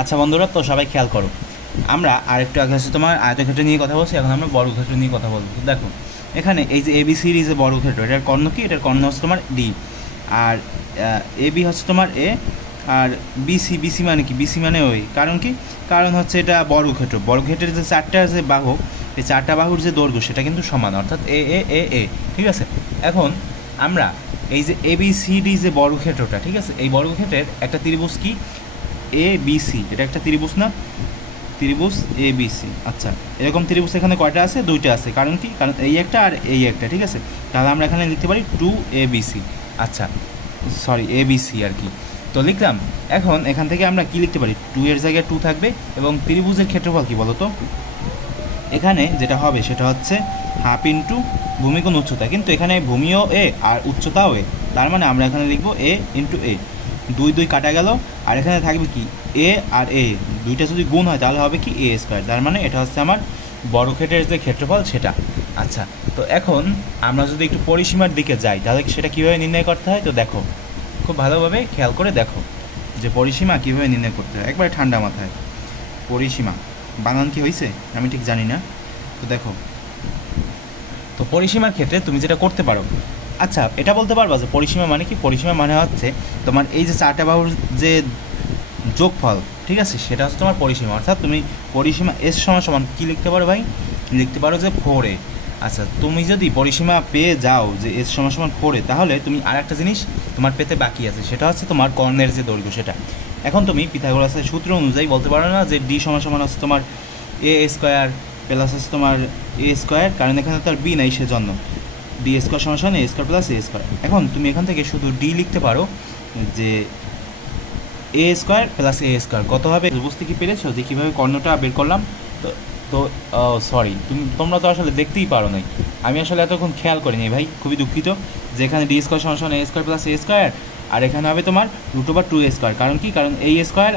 আচ্ছা বন্ধুরা, তো সবাই খেয়াল করো, আমরা আরেকটু আগে হচ্ছে তোমার আয়তক্ষেত্র নিয়ে কথা বলছি, এখন আমরা বর্গক্ষেত্র নিয়ে কথা বলবো। দেখো এখানে এই যে এবি সিরিজ এ বর্গক্ষেত্র, এটার কর্ণ কি? এটার কর্ণ হচ্ছে তোমার ডি, আর এবি হচ্ছে তোমার এ, আর বিসি, বিসি মানে কি? বিসি মানে ওই। কারণ কি? কারণ হচ্ছে এটা বর্গক্ষেত্র, বর্গক্ষেত্রের যে চারটা যে বাহু, এই চারটা বাহুর যে দৈর্ঘ্য সেটা কিন্তু সমান, অর্থাৎ এ এ এ এ। ঠিক আছে, এখন আমরা এই যে এবিসিডি যে বর্গক্ষেত্রটা, ঠিক আছে, এই বর্গক্ষেত্রের একটা ত্রিভুজ কি এ বি সি, এটা একটা ত্রিভুজ না? ত্রিভুজ এ বি সি। আচ্ছা, এরকম ত্রিভুজ এখানে কয়টা আছে? দুইটা আছে। কারণ কি? কারণ এই একটা আর এই একটা। ঠিক আছে, তাহলে আমরা এখানে লিখতে পারি 2ABC। আচ্ছা, সরি ABC আর কি, তো লিখলাম। এখন এখান থেকে আমরা কি লিখতে পারি? 2 এর জায়গায় 2 থাকবে, এবং ত্রিভুজের ক্ষেত্রফল কি বলো তো? এখানে যেটা হবে সেটা হচ্ছে হাফ ইন্টু ভূমিকোণ উচ্চতা, কিন্তু এখানে ভূমিও এ আর উচ্চতাও এ, তার মানে আমরা এখানে লিখবো এ ইন্টু এ। 2 2 কাটা গেল, আর এখানে থাকবে কি? এ আর এ দুইটা যদি গুণ হয় তাহলে হবে কি? এ স্কোয়ার। তার মানে এটা হচ্ছে আমার বর্গক্ষেত্রের যে ক্ষেত্রফল সেটা। আচ্ছা, তো এখন আমরা যদি একটু পরিসীমার দিকে যাই তাহলে সেটা কীভাবে নির্ণয় করতে হয়, তো দেখো খুব ভালোভাবে খেয়াল করে দেখো যে পরিসীমা কীভাবে নির্ণয় করতে হয়, একবারে ঠান্ডা মাথায়। পরিসীমা বানান কি হয়েছে আমি ঠিক জানি না, তো দেখো, তো পরিসীমার ক্ষেত্রে তুমি যেটা করতে পারো, আচ্ছা এটা বলতে পারবা যে পরিসীমা মানে কি? পরিসীমা মানে হচ্ছে তোমার এই যে চারটা বাহুর যে যোগফল, ঠিক আছে, সেটা হচ্ছে তোমার পরিসীমা। অর্থাৎ তুমি পরিসীমা এস সমান সমান কী লিখতে পারো ভাই? লিখতে পারো যে 4a। আচ্ছা, তুমি যদি পরিসীমা পেয়ে যাও যে এস সমান সমান 4a, তাহলে তুমি আর একটা জিনিস তোমার পেতে বাকি আছে, সেটা হচ্ছে তোমার কর্ণের যে দৈর্ঘ্য সেটা। এখন তুমি পিথাগোরাসের সূত্র অনুযায়ী বলতে পারো না যে ডি সমান সমান হচ্ছে তোমার এ স্কোয়ার প্লাস হচ্ছে তোমার এ স্কোয়ার, কারণ এখানে তো আর বি নাই, সেজন্য ডি স্কোয়ার সমান সমান এ স্কোয়ার প্লাস এ স্কোয়ার। এখন তুমি এখান থেকে শুধু ডি লিখতে পারো যে এ স্কোয়ার প্লাস এ স্কোয়ার কত হবে? বুঝতে কি পেরেছো যে কীভাবে কর্ণটা বের করলাম? তো তো সরি, তোমরা তো আসলে দেখতেই পারো নাই, আমি আসলে এতক্ষণ খেয়াল করিনি ভাই, খুবই দুঃখিত। যে এখানে ডি স্কোয়ার সমান সমান এ স্কোয়ার প্লাস এ স্কোয়ার, আর এখানে হবে তোমার √2 স্কোয়ার। কারণ কি? কারণ এই স্কোয়ার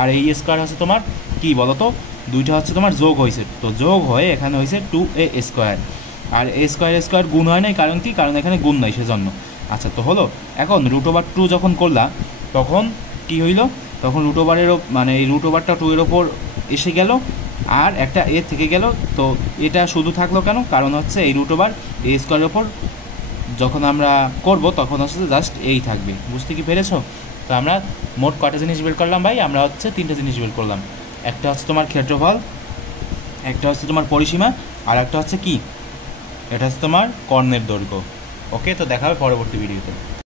আর এই স্কোয়ার হচ্ছে তোমার কি বলো তো? দুইটা হচ্ছে তোমার যোগ হয়েছে, তো যোগ হয়ে এখানে হয়েছে 2a স্কোয়ার, আর এ স্কোয়ার স্কোয়ার গুণ হয় নাই। কারণ কি? কারণ এখানে গুণ নাই, সেজন্য। আচ্ছা, তো হলো। এখন √2 যখন করলা তখন কি হইল? তখন √এরও মানে এই √2টা 2 এর ওপর এসে গেল, আর একটা এ থেকে গেল, তো এটা শুধু থাকলো কেন? কারণ হচ্ছে এই এ স্কোয়ারের ওপর যখন আমরা করব তখন হচ্ছে জাস্ট এই থাকবে। বুঝতে কি পেরেছো? তো আমরা মোট কয়টা জিনিস বের করলাম ভাই? আমরা হচ্ছে 3টে জিনিস বের করলাম। একটা হচ্ছে তোমার ক্ষেত্রফল, একটা হচ্ছে তোমার পরিসীমা, আর একটা হচ্ছে কি? এটা হচ্ছে তোমার কর্ণের দৈর্ঘ্য। ওকে, তো দেখা হবে পরবর্তী ভিডিওতে।